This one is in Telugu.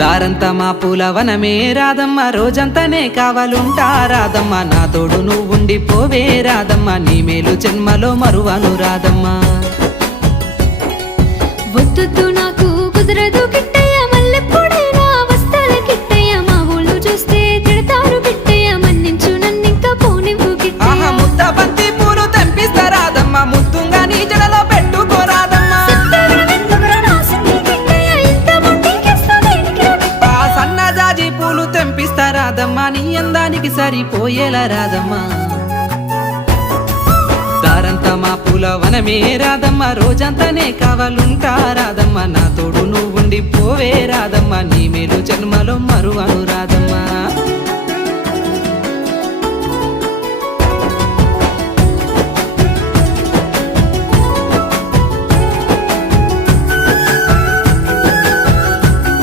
దారంతా మా పూలవనమే రాదమ్మ, రోజంతానే కావాలుంటా రాదమ్మ, నా తోడు నువ్వుండి పోవే రాదమ్మ, నీ మేలు జన్మలో మరువను రాదమ్మ. వద్దు నాకు కుదరదు కిట్టయ్య, మల్లెప్పుడైనా వస్తాల కిట్టయ్య, మా ఊళ్ళు చూస్తే తిడతారు కిట్టయ్య, మన్నించు నన్నింకా పోనివ్వు కిట్టయ్య. ముద్ద బంతి పూలు తెంపిస్తా రాదమ్మ, ముద్దుంగా నీ జడలో పెట్టుకోరాదమ్మ. సన్నజాజి పూలు తెంపిస్తా రాదమ్మ, నీ అందానికి సరిపోయేలా రాదమ్మ. దారంతా మా పూలవనమే రాదమ్మ, రోజంతానే కావాలుంటా రాదమ్మ, నా తోడు నువ్వుండి పోవే రాదమ్మ, నీ మేలు జన్మలో మరువను